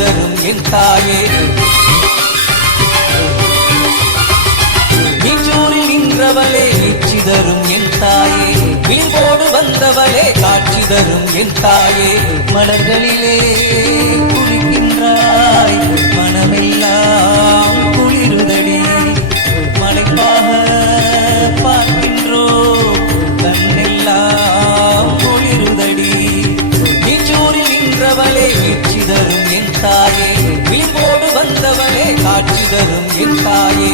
தரும் என் தாயே. நீச்சூரில் நின்றவளே நீச்சி தரும் என் தாயே. விழிபோடு வந்தவளே காட்சி தரும் என் தாயே. மலர்களிலே எத்தாயே